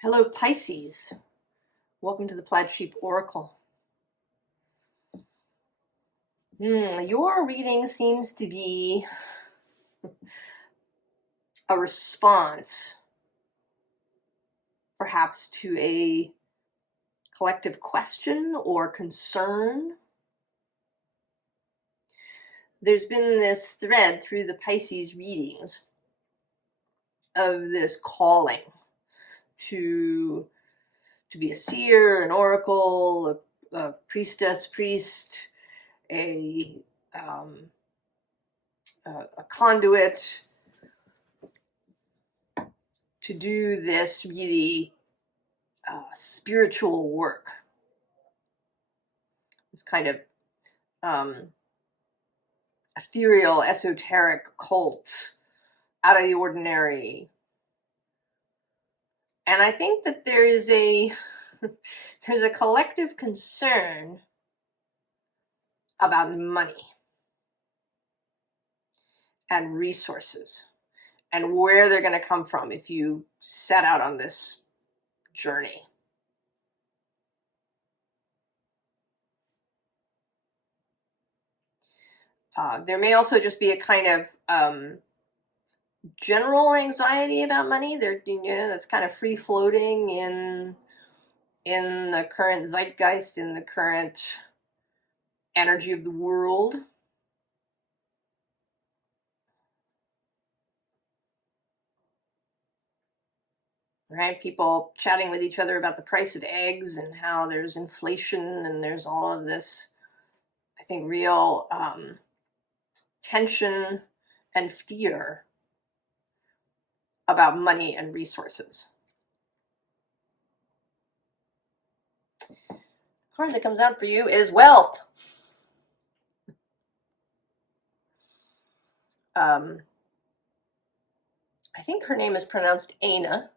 Hello, Pisces. Welcome to the Plaid Sheep Oracle. Your reading seems to be a response, perhaps to a collective question or concern. There's been this thread through the Pisces readings of this calling to be a seer, an oracle, a priestess, priest, a conduit, to do this really spiritual work, this kind of ethereal, esoteric cult, out of the ordinary. And I think that there is there's a collective concern about money and resources and where they're going to come from if you set out on this journey. There may also just be a kind of general anxiety about money. That's kind of free floating in the current zeitgeist, in the current energy of the world. Right? People chatting with each other about the price of eggs and how there's inflation and there's all of this, I think, real tension and fear about money and resources. The card that comes out for you is wealth. I think her name is pronounced Aina,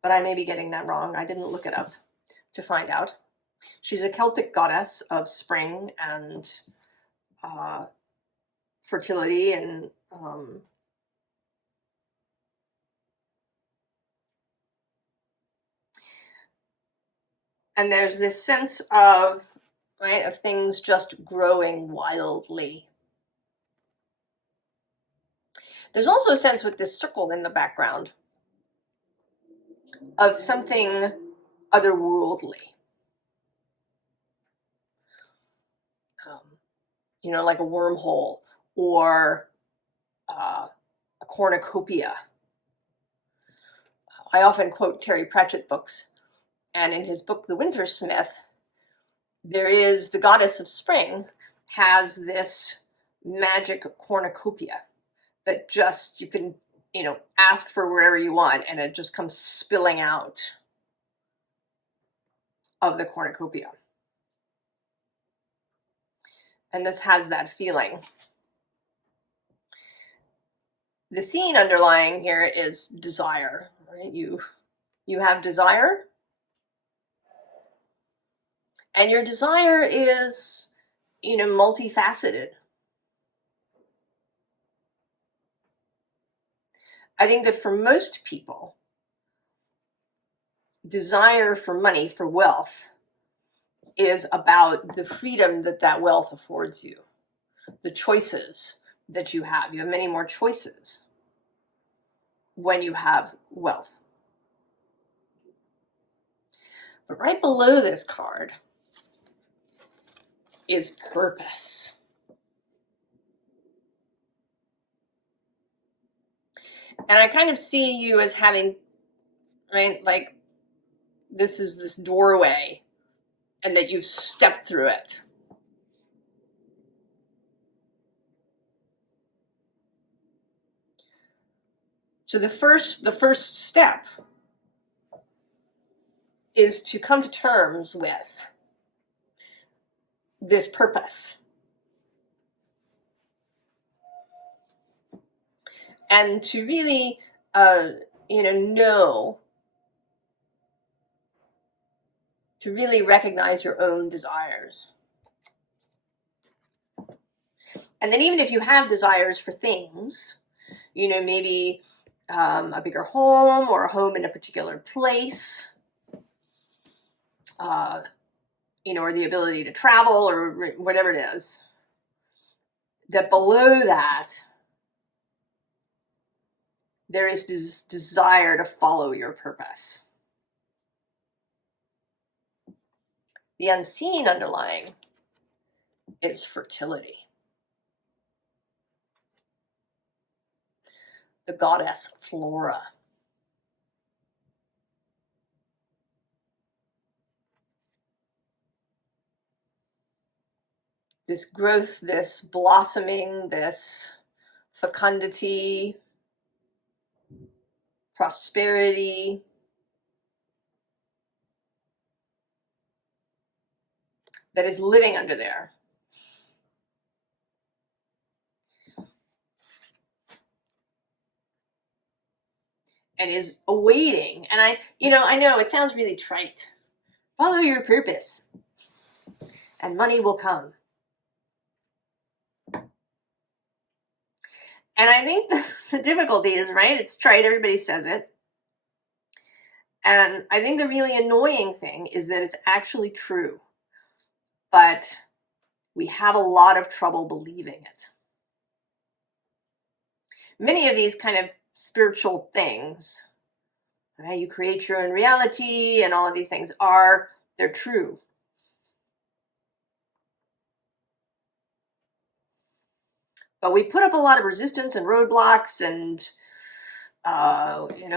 but I may be getting that wrong. I didn't look it up to find out. She's a Celtic goddess of spring and fertility and there's this sense of, right, of things just growing wildly. There's also a sense with this circle in the background of something otherworldly. Like a wormhole or a cornucopia. I often quote Terry Pratchett books, and in his book, The Wintersmith, there is the goddess of spring has this magic cornucopia that just, you can, ask for wherever you want, and it just comes spilling out of the cornucopia. And this has that feeling. The scene underlying here is desire, right? You have desire, and your desire is, multifaceted. I think that for most people, desire for money, for wealth, is about the freedom that wealth affords you, the choices that you have. You have many more choices when you have wealth. But right below this card is purpose. And I kind of see you as having, right, like this is this doorway and that you've stepped through it. So the first step is to come to terms with this purpose. And to really, know, to really recognize your own desires. And then even if you have desires for things, maybe a bigger home or a home in a particular place, you know, or the ability to travel or whatever it is, that below that, there is this desire to follow your purpose. The unseen underlying is fertility. The goddess Flora. This growth, this blossoming, this fecundity, prosperity, that is living under there. And is awaiting. And I know it sounds really trite. Follow your purpose and money will come. And I think the difficulty is, right, it's trite, everybody says it. And I think the really annoying thing is that it's actually true. But we have a lot of trouble believing it. Many of these kind of spiritual things, right, you create your own reality and all of these things they're true. But we put up a lot of resistance and roadblocks, and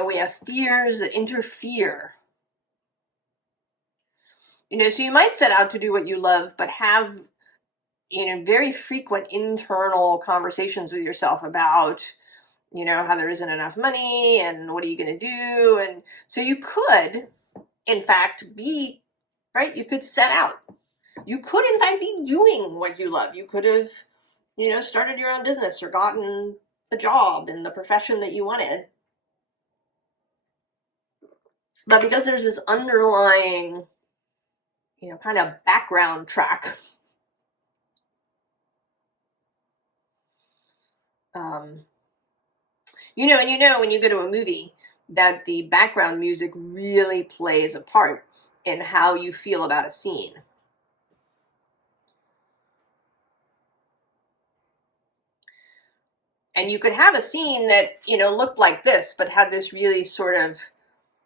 we have fears that interfere. So you might set out to do what you love, but have very frequent internal conversations with yourself about how there isn't enough money and what are you going to do. And so you could in fact be right, you could set out, you could in fact be doing what you love. You could have started your own business or gotten a job in the profession that you wanted. But because there's this underlying kind of background track, and when you go to a movie, that the background music really plays a part in how you feel about a scene. And you could have a scene that looked like this, but had this really sort of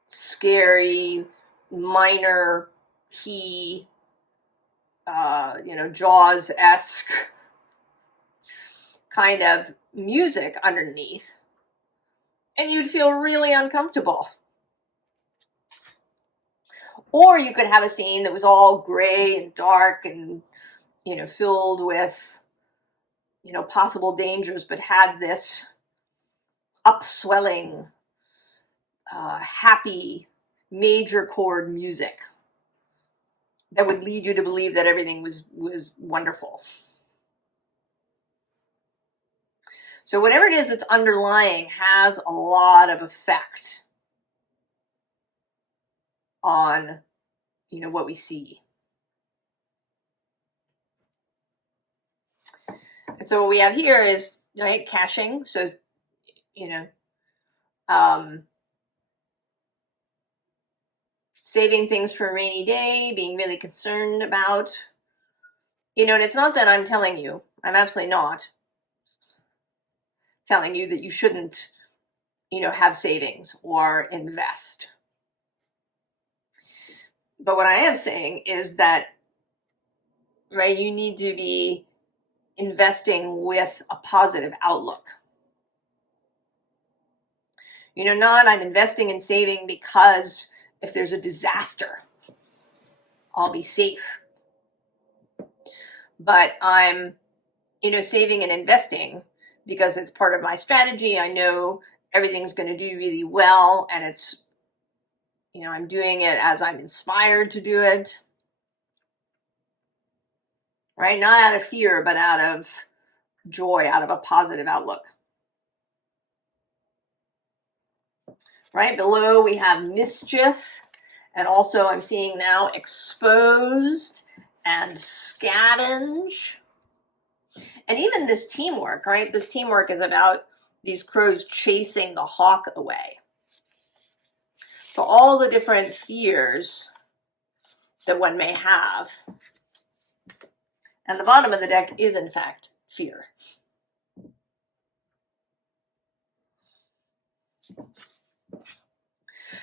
scary minor key, Jaws-esque kind of music underneath, and you'd feel really uncomfortable. Or you could have a scene that was all gray and dark and filled with possible dangers, but had this upswelling happy major chord music that would lead you to believe that everything was wonderful. So whatever it is that's underlying has a lot of effect on what we see. And so what we have here is caching. So saving things for a rainy day, being really concerned about, and it's not that I'm telling you, I'm absolutely not telling you that you shouldn't, have savings or invest. But what I am saying is that, right, you need to be investing with a positive outlook. Not I'm investing and saving because if there's a disaster, I'll be safe. But I'm, saving and investing because it's part of my strategy. I know everything's going to do really well, and it's, I'm doing it as I'm inspired to do it. Right? Not out of fear, but out of joy, out of a positive outlook. Right? Below we have mischief, and also I'm seeing now exposed and scavenge. And even this teamwork, right? This teamwork is about these crows chasing the hawk away. So all the different fears that one may have. And the bottom of the deck is, in fact, fear.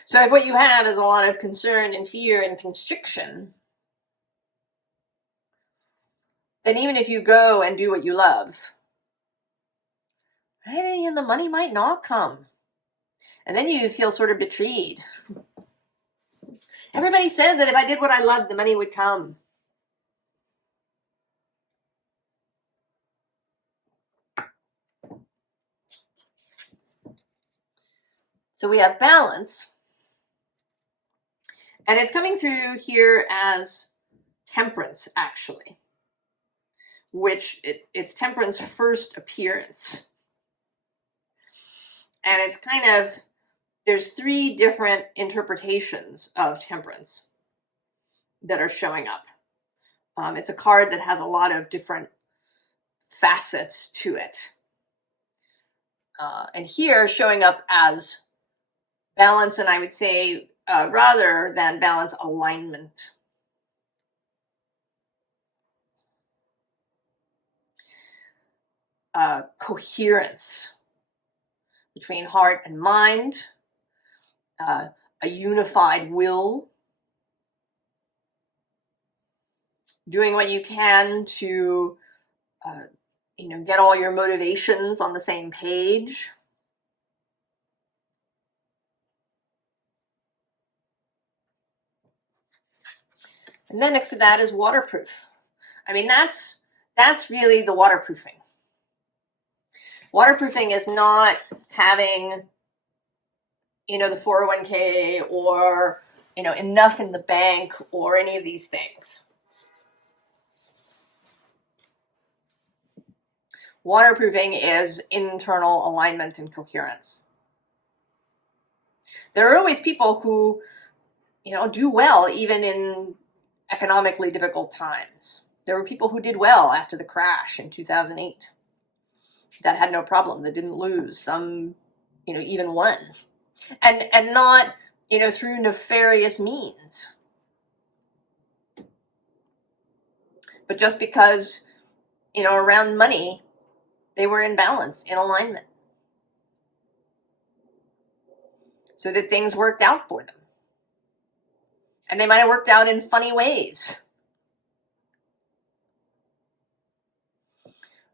So if what you have is a lot of concern and fear and constriction, then even if you go and do what you love, right, and the money might not come. And then you feel sort of betrayed. Everybody said that if I did what I loved, the money would come. So we have balance. And it's coming through here as temperance, actually, which it's temperance first appearance. And it's kind of, there's 3 different interpretations of temperance that are showing up. It's a card that has a lot of different facets to it. And here showing up as balance, and I would say rather than balance, alignment. Coherence between heart and mind, a unified will, doing what you can to get all your motivations on the same page. And then next to that is waterproof. I mean, that's really the waterproofing. Waterproofing is not having, the 401k or, enough in the bank or any of these things. Waterproofing is internal alignment and coherence. There are always people who, do well even in economically difficult times. There were people who did well after the crash in 2008 that had no problem, that didn't lose. Some, even won. And not, through nefarious means. But just because, around money, they were in balance, in alignment. So that things worked out for them. And they might have worked out in funny ways.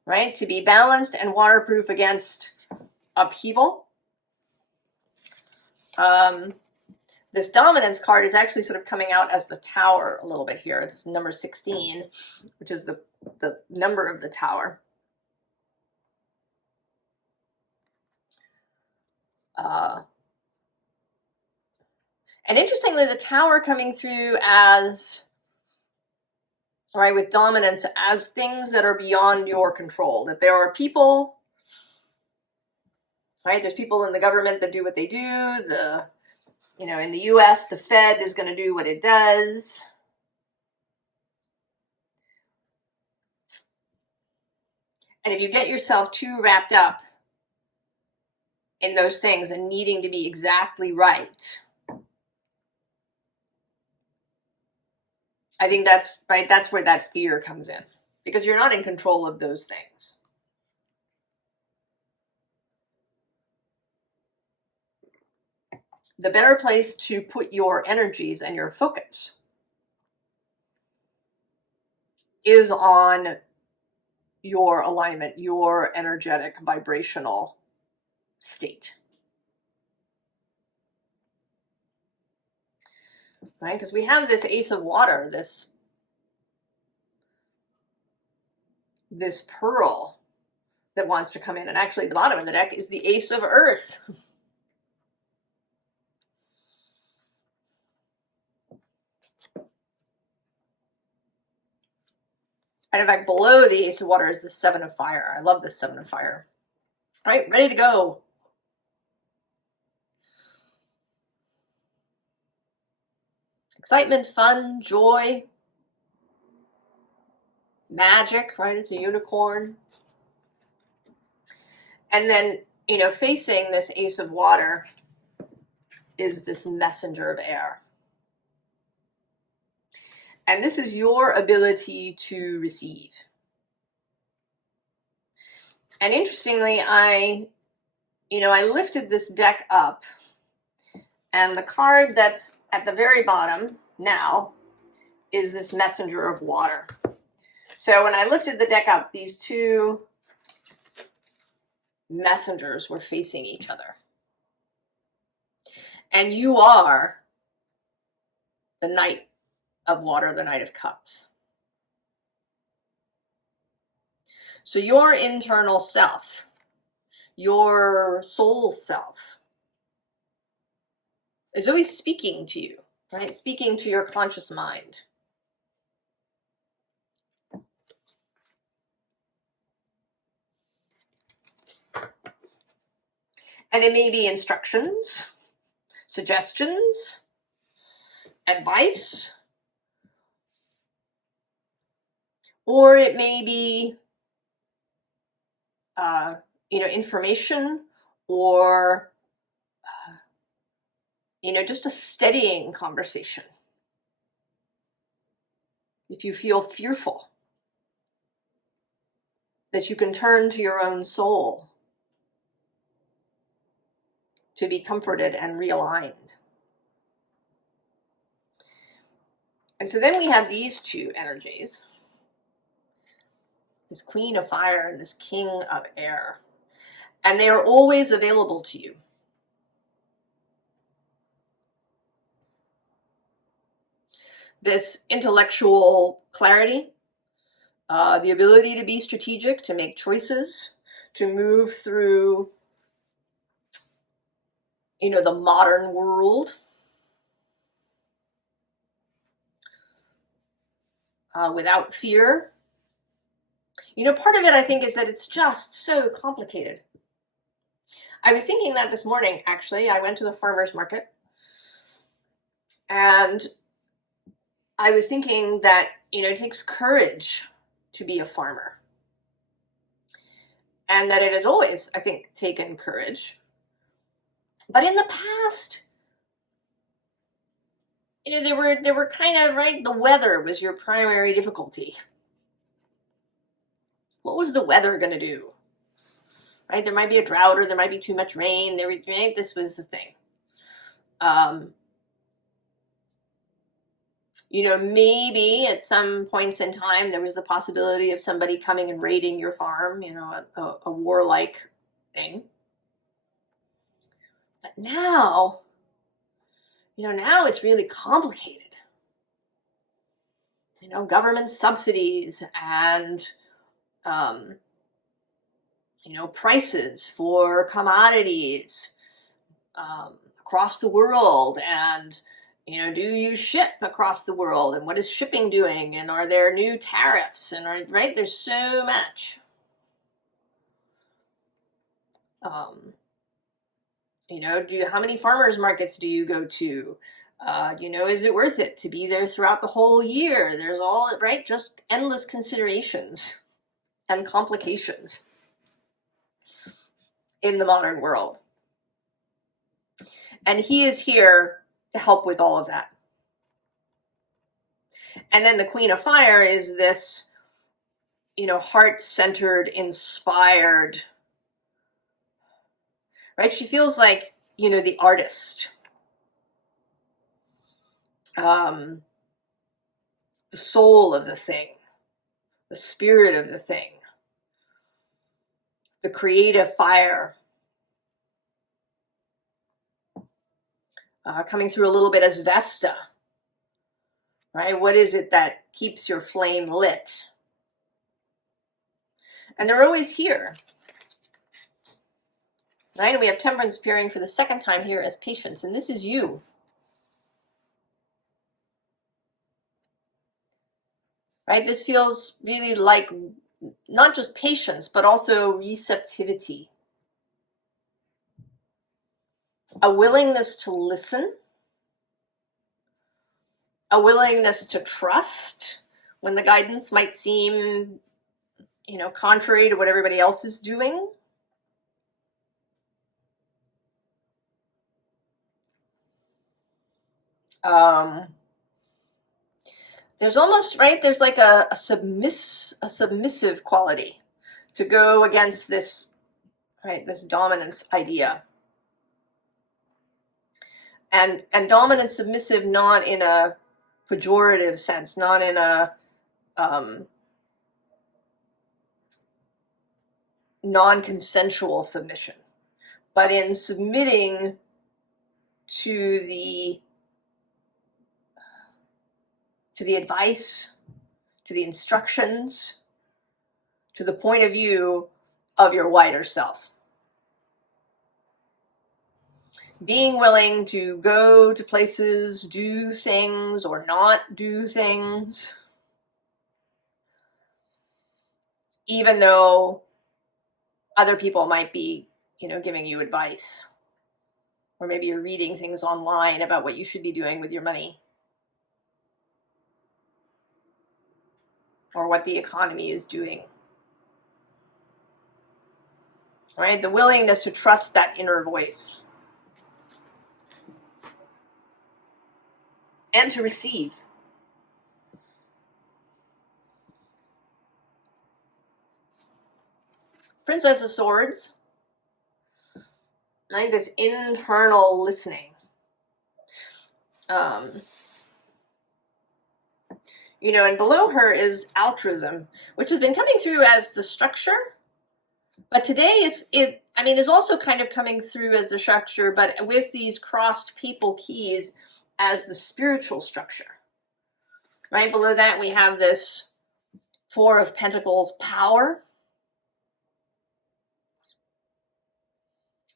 Right? To be balanced and waterproof against upheaval. This dominance card is actually sort of coming out as the Tower a little bit here. It's number 16, which is the number of the Tower. And interestingly, the Tower coming through as, right, with dominance, as things that are beyond your control. That there are people, right? There's people in the government that do what they do. In the US, the Fed is going to do what it does. And if you get yourself too wrapped up in those things and needing to be exactly right, I think that's right. That's where that fear comes in, because you're not in control of those things. The better place to put your energies and your focus is on your alignment, your energetic, vibrational state. Right? Because we have this Ace of Water, this pearl that wants to come in. And actually, the bottom of the deck is the Ace of Earth. And in fact, below the Ace of Water is the Seven of Fire. I love this Seven of Fire. All right, ready to go. Excitement, fun, joy, magic, right? It's a unicorn. And then, facing this Ace of Water is this Messenger of Air. And this is your ability to receive. And interestingly, I lifted this deck up, and the card that's at the very bottom now is this Messenger of Water. So when I lifted the deck up, these two messengers were facing each other. And you are the Knight of Water, the Knight of Cups. So your internal self, your soul self, is always speaking to you, right? Speaking to your conscious mind. And it may be instructions, suggestions, advice, or it may be, information, or, just a steadying conversation. If you feel fearful, that you can turn to your own soul to be comforted and realigned. And so then we have these two energies, this Queen of Fire and this King of Air, and they are always available to you. This intellectual clarity, the ability to be strategic, to make choices, to move through, the modern world, without fear. Part of it, I think, is that it's just so complicated. I was thinking that this morning, actually. I went to the farmer's market, and I was thinking that, it takes courage to be a farmer. And that it has always, I think, taken courage. But in the past, there were kind of, right, the weather was your primary difficulty. What was the weather going to do? Right? There might be a drought, or there might be too much rain. This was the thing. Maybe at some points in time there was the possibility of somebody coming and raiding your farm, a warlike thing. But now, now it's really complicated. Government subsidies and, prices for commodities across the world, and, do you ship across the world, and what is shipping doing, and are there new tariffs, and right, there's so much. How many farmers markets do you go to? Is it worth it to be there throughout the whole year? There's all, right, just endless considerations and complications in the modern world. And he is here to help with all of that. And then the Queen of Fire is this, heart-centered, inspired, right? She feels like, the artist. The soul of the thing, the spirit of the thing, the creative fire, coming through a little bit as Vesta, right? What is it that keeps your flame lit? And they're always here, right? And we have Temperance appearing for the second time here as Patience, and this is you. Right? This feels really like not just patience, but also receptivity. A willingness to listen, a willingness to trust when the guidance might seem, contrary to what everybody else is doing. there's almost, right, there's like a submissive quality to go against this, right, this dominance idea. And dominant, submissive, not in a pejorative sense, not in a non-consensual submission, but in submitting to the advice, to the instructions, to the point of view of your wider self. Being willing to go to places, do things, or not do things, even though other people might be, giving you advice. Or maybe you're reading things online about what you should be doing with your money. Or what the economy is doing. Right? The willingness to trust that inner voice. And to receive. Princess of Swords. Right? This internal listening. And below her is altruism, which has been coming through as the structure. But today is also kind of coming through as the structure, but with these crossed papal keys as the spiritual structure. Right below that, we have this Four of Pentacles power.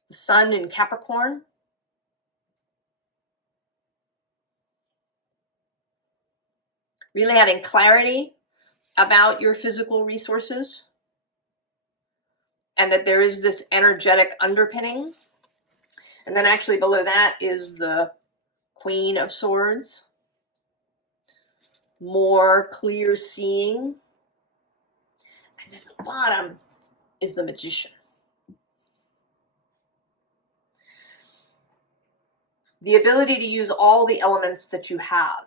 The Sun in Capricorn. Really having clarity about your physical resources. And that there is this energetic underpinning. And then actually below that is the Queen of Swords. More clear seeing. And at the bottom is the Magician. The ability to use all the elements that you have.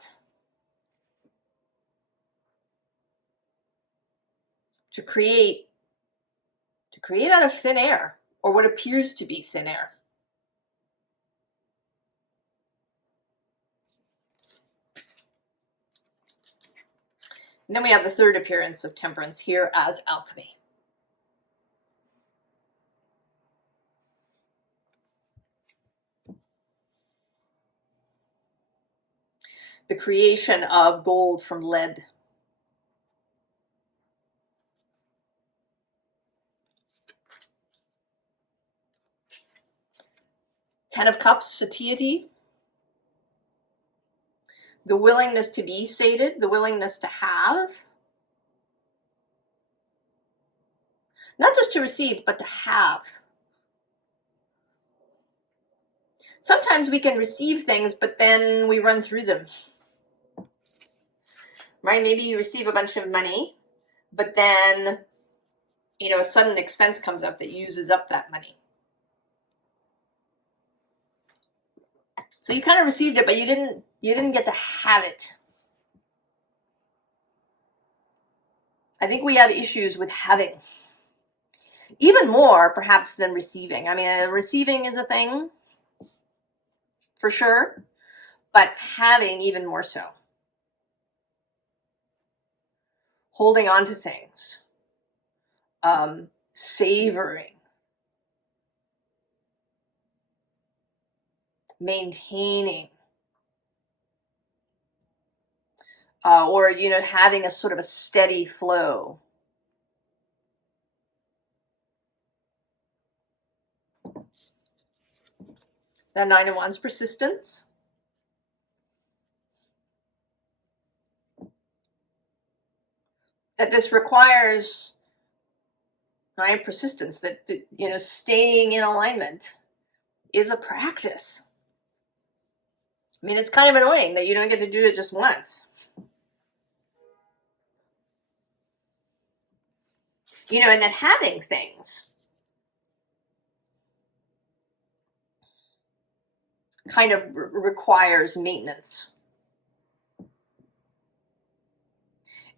To create out of thin air, or what appears to be thin air. And then we have the third appearance of Temperance here as alchemy. The creation of gold from lead. Ten of Cups, satiety. The willingness to be sated, the willingness to have. Not just to receive, but to have. Sometimes we can receive things, but then we run through them. Right? Maybe you receive a bunch of money, but then, a sudden expense comes up that uses up that money. So you kind of received it, but you didn't get to have it. I think we have issues with having. Even more, perhaps, than receiving. I mean, receiving is a thing, for sure, but having even more so. Holding on to things. Savoring. Maintaining. Or, having a sort of a steady flow. That Nine of Wands, persistence. That this requires, right, persistence, that, staying in alignment is a practice. I mean, it's kind of annoying that you don't get to do it just once. And then having things kind of requires maintenance.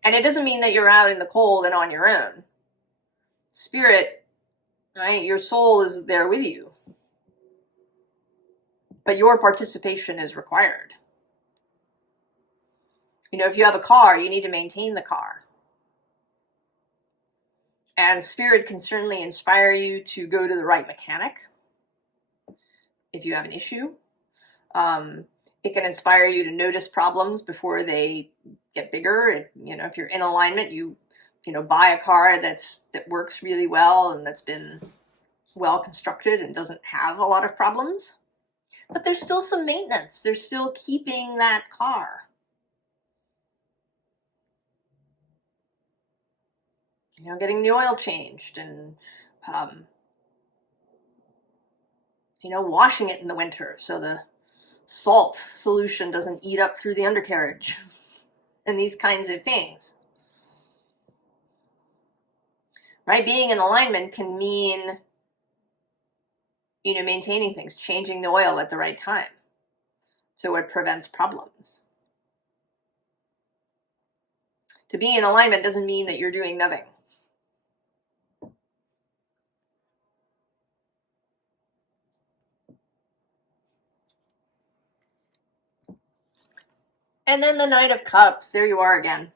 And it doesn't mean that you're out in the cold and on your own. Spirit, right? Your soul is there with you. But your participation is required. You know, if you have a car, you need to maintain the car. And spirit can certainly inspire you to go to the right mechanic if you have an issue. It can inspire you to notice problems before they get bigger. You know, if you're in alignment, you buy a car that works really well and that's been well constructed and doesn't have a lot of problems. But there's still some maintenance. There's still keeping that car. You know, getting the oil changed and washing it in the winter so the salt solution doesn't eat up through the undercarriage and these kinds of things. Right? Being in alignment can mean, maintaining things, changing the oil at the right time so it prevents problems. To be in alignment doesn't mean that you're doing nothing. And then the Knight of Cups, there you are again.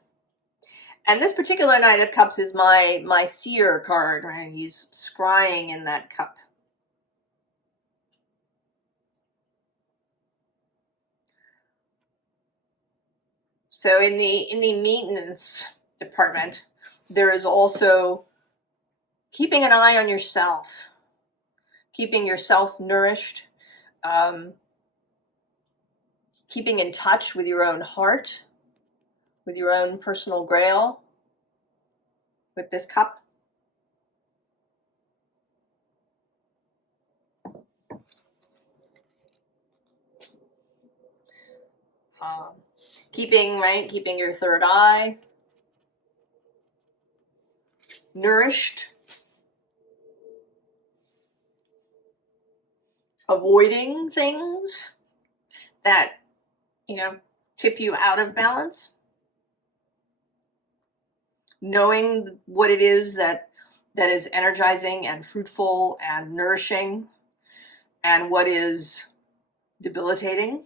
And this particular Knight of Cups is my seer card, right? He's scrying in that cup. So in the maintenance department, there is also keeping an eye on yourself, keeping yourself nourished, keeping in touch with your own heart, with your own personal grail, with this cup. Keeping your third eye nourished, avoiding things that, tip you out of balance, knowing what it is that is energizing and fruitful and nourishing and what is debilitating.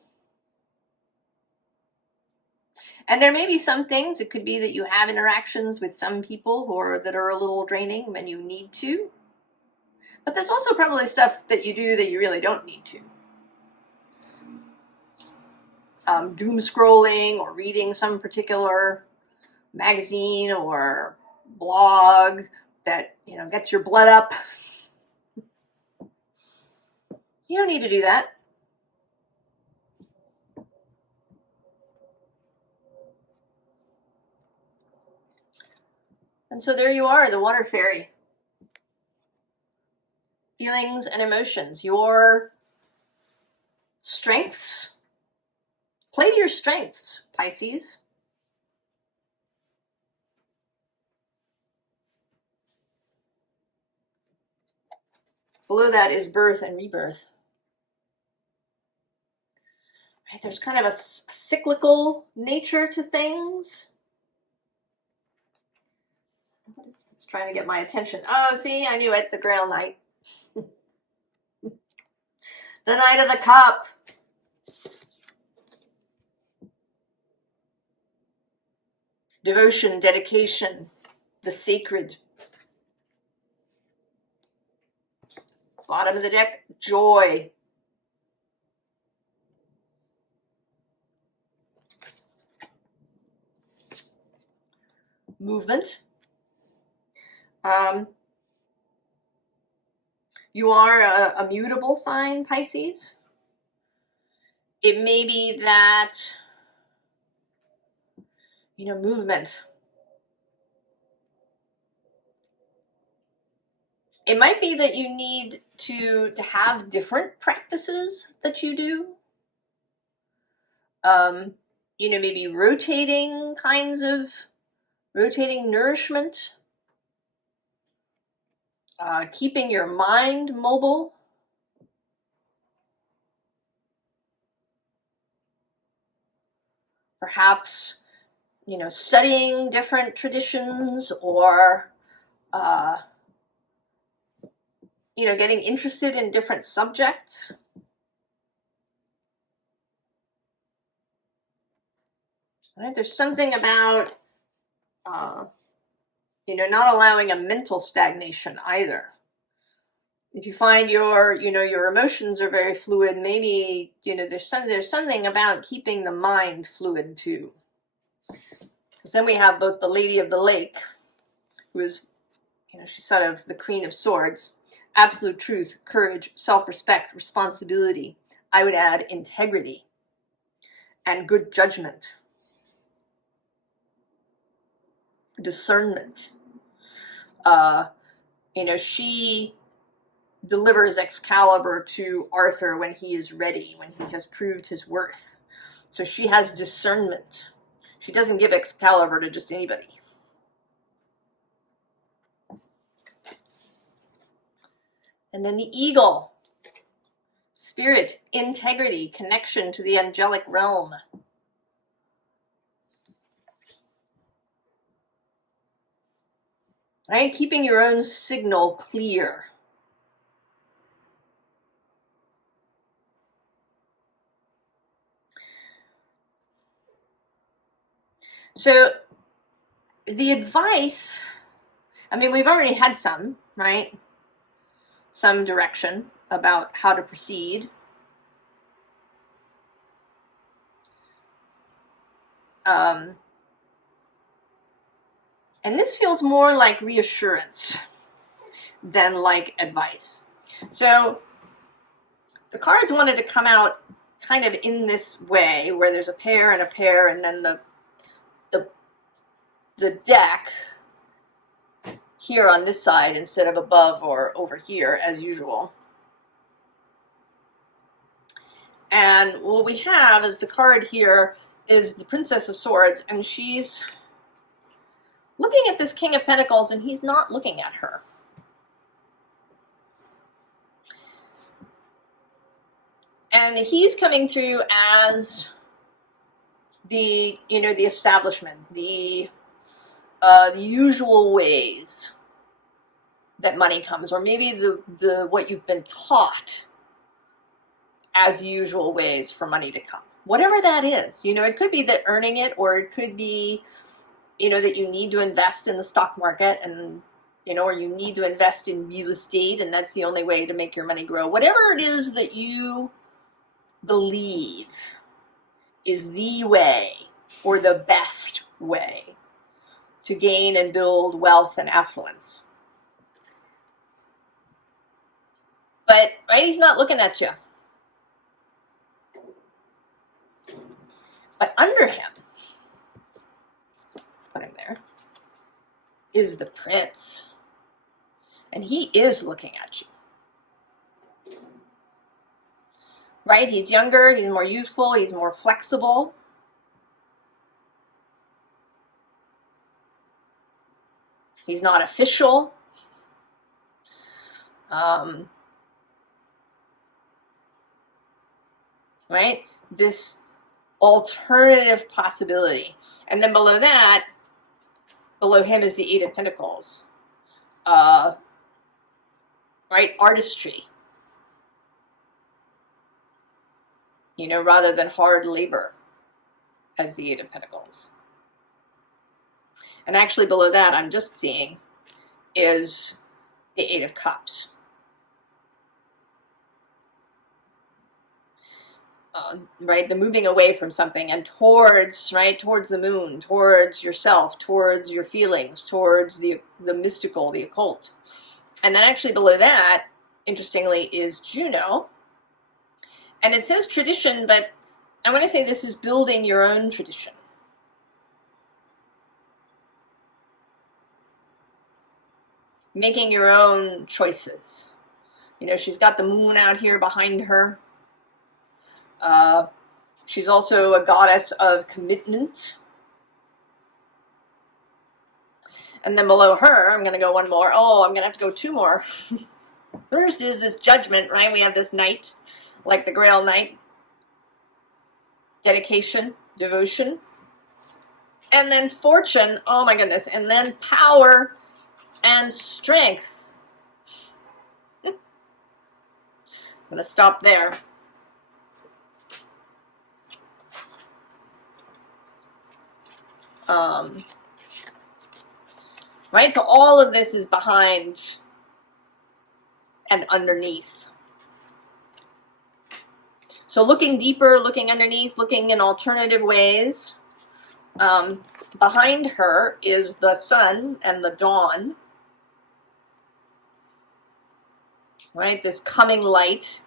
And there may be some things, it could be that you have interactions with some people that are a little draining when you need to. But there's also probably stuff that you do that you really don't need to. Doom scrolling or reading some particular magazine or blog that, gets your blood up. You don't need to do that. And so there you are, the water fairy. Feelings and emotions, your strengths. Play to your strengths, Pisces. Below that is birth and rebirth. Right, there's kind of a cyclical nature to things. What is this? It's trying to get my attention. Oh, see, I knew it, the Grail Knight. The Knight of the Cup. Devotion, dedication, the sacred. Bottom of the deck, joy. Movement. You are a mutable sign, Pisces. It may be that, movement. It might be that you need to have different practices that you do. Maybe rotating nourishment. Keeping your mind mobile. Perhaps you know, studying different traditions, or you know, getting interested in different subjects. Right? There's something about you know, not allowing a mental stagnation either. If you find your, you know, your emotions are very fluid, maybe, you know, there's something about keeping the mind fluid too. Because then we have both the Lady of the Lake, who is, you know, she's sort of the Queen of Swords, absolute truth, courage, self-respect, responsibility. I would add integrity and good judgment, discernment. You know, she delivers Excalibur to Arthur when he is ready, when he has proved his worth. So she has discernment. She doesn't give Excalibur to just anybody. And then the eagle. Spirit, integrity, connection to the angelic realm. Right? Keeping your own signal clear. So the advice, I mean, we've already had some, right? Some direction about how to proceed. And this feels more like reassurance than like advice. So the cards wanted to come out kind of in this way, where there's a pair and a pair, and then the deck here on this side instead of above or over here as usual. And what we have is the card here is the Princess of Swords, and she's looking at this King of Pentacles, and he's not looking at her. And he's coming through as the, you know, the establishment, the usual ways that money comes, or maybe the what you've been taught as usual ways for money to come. Whatever that is, you know, it could be that earning it, or it could be, you know, that you need to invest in the stock market, and, you know, or you need to invest in real estate, and that's the only way to make your money grow. Whatever it is that you believe is the way or the best way to gain and build wealth and affluence. But, right, he's not looking at you. But under him, put him there, is the prince. And he is looking at you. Right? He's younger, he's more youthful, he's more flexible. He's not official. Right? This alternative possibility. And then below that, below him is the Eight of Pentacles. Right? Artistry. You know, rather than hard labor as the Eight of Pentacles. And actually below that, I'm just seeing, is the Eight of Cups. Right, the moving away from something and towards, right, towards the moon, towards yourself, towards your feelings, towards the mystical, the occult. And then actually below that, interestingly, is Juno. And it says tradition, but I want to say this is building your own tradition. Making your own choices. You know, she's got the moon out here behind her. She's also a goddess of commitment. And then below her, I'm going to go one more. Oh, I'm going to have to go two more. First is this Judgment, right? We have this knight, like the Grail Knight. Dedication, devotion. And then fortune, oh my goodness, and then power and strength. I'm going to stop there. Right, so all of this is behind and underneath. So looking deeper, looking underneath, looking in alternative ways. Behind her is the sun and the dawn. Right, this coming light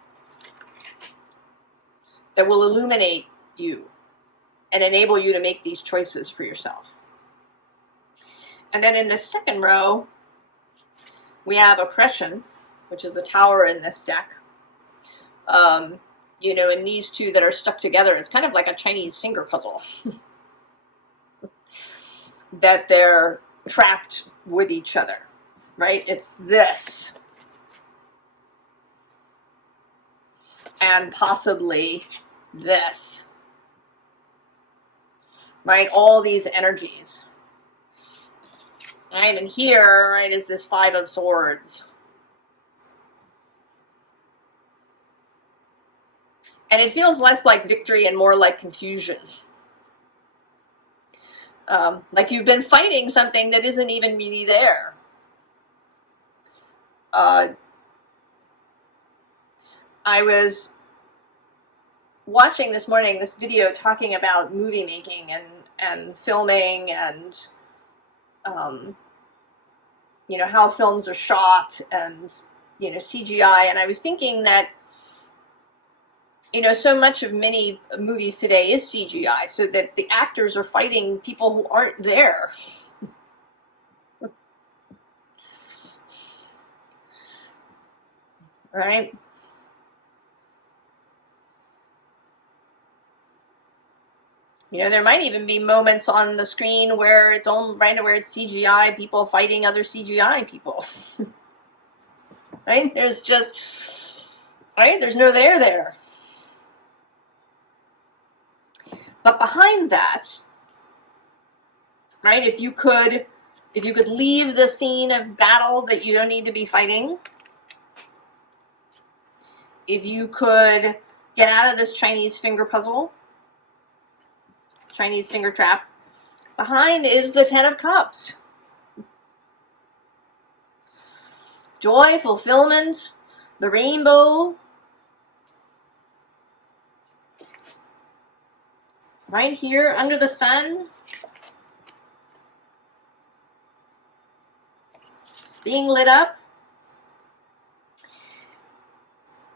that will illuminate you and enable you to make these choices for yourself. And then in the second row, we have oppression, which is the tower in this deck. You know, and these two that are stuck together, it's kind of like a Chinese finger puzzle. That they're trapped with each other, right? It's this. And possibly this. Right? All these energies. Right? And here, right, is this Five of Swords. And it feels less like victory and more like confusion. Like you've been fighting something that isn't even really there. I was watching this morning this video talking about movie making and filming and you know, how films are shot and, you know, CGI. And I was thinking that, you know, so much of many movies today is CGI, so that the actors are fighting people who aren't there. Right? You know, there might even be moments on the screen where it's on right where it's CGI people fighting other CGI people. Right? There's just, right? There's no there. But behind that, right, if you could leave the scene of battle that you don't need to be fighting, if you could get out of this Chinese finger puzzle, Chinese finger trap, behind is the Ten of Cups. Joy, fulfillment, the rainbow. Right here under the sun. Being lit up.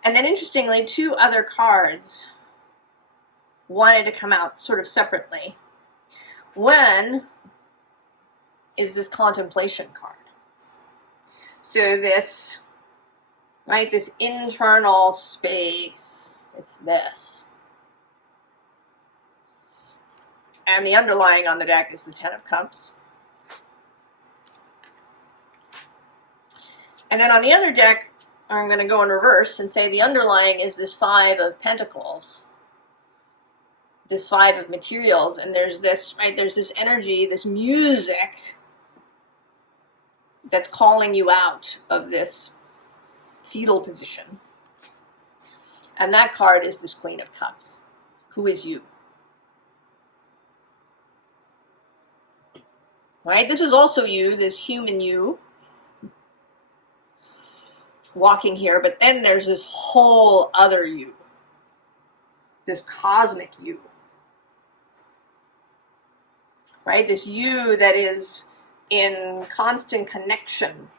And then interestingly, two other cards wanted to come out sort of separately. One is this contemplation card. So this, right, this internal space, it's this. And the underlying on the deck is the Ten of Cups. And then on the other deck, I'm going to go in reverse and say the underlying is this Five of Pentacles. This Five of Materials. And there's this, right, there's this energy, this music that's calling you out of this fetal position. And that card is this Queen of Cups. Who is you? Right? This is also you, this human you, walking here, but then there's this whole other you, this cosmic you, right? This you that is in constant connection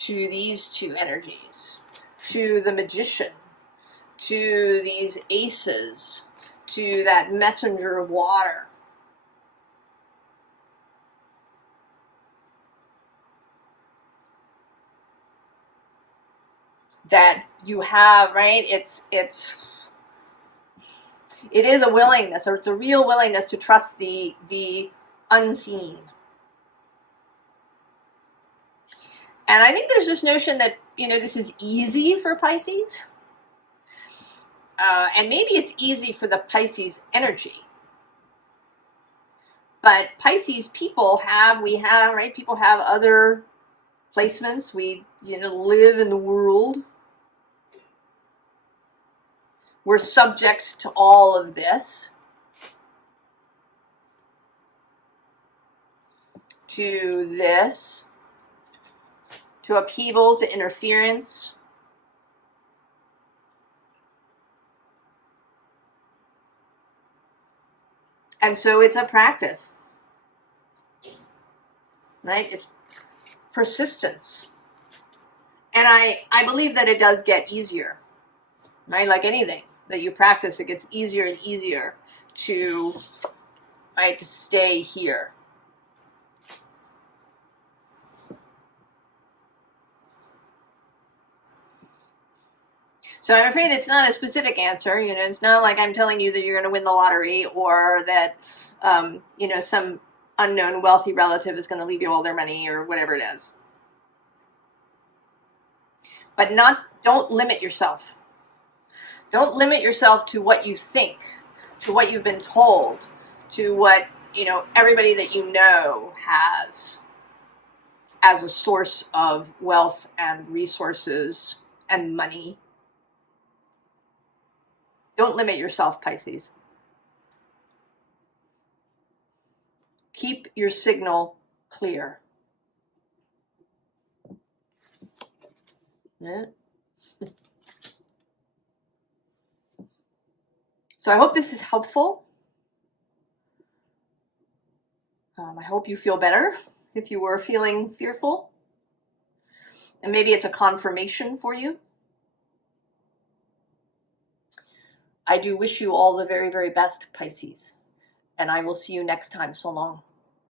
to these two energies, to the Magician, to these aces, to that messenger of water. That you have, right? It is a willingness, or it's a real willingness to trust the unseen. And I think there's this notion that, you know, this is easy for Pisces. And maybe it's easy for the Pisces energy. But Pisces people right? People have other placements. We, live in the world. We're subject to all of this. To this. To upheaval, to interference. And so it's a practice, right? It's persistence. And I believe that it does get easier, right? Like anything that you practice, it gets easier and easier to, right, to stay here. So I'm afraid it's not a specific answer. It's not like I'm telling you that you're going to win the lottery, or that, some unknown wealthy relative is going to leave you all their money, or whatever it is. But don't limit yourself. Don't limit yourself to what you think, to what you've been told, to what, everybody that you know has as a source of wealth and resources and money. Don't limit yourself, Pisces. Keep your signal clear. Yeah. So I hope this is helpful. I hope you feel better if you were feeling fearful. And maybe it's a confirmation for you. I do wish you all the very, very best, Pisces. And I will see you next time. So long.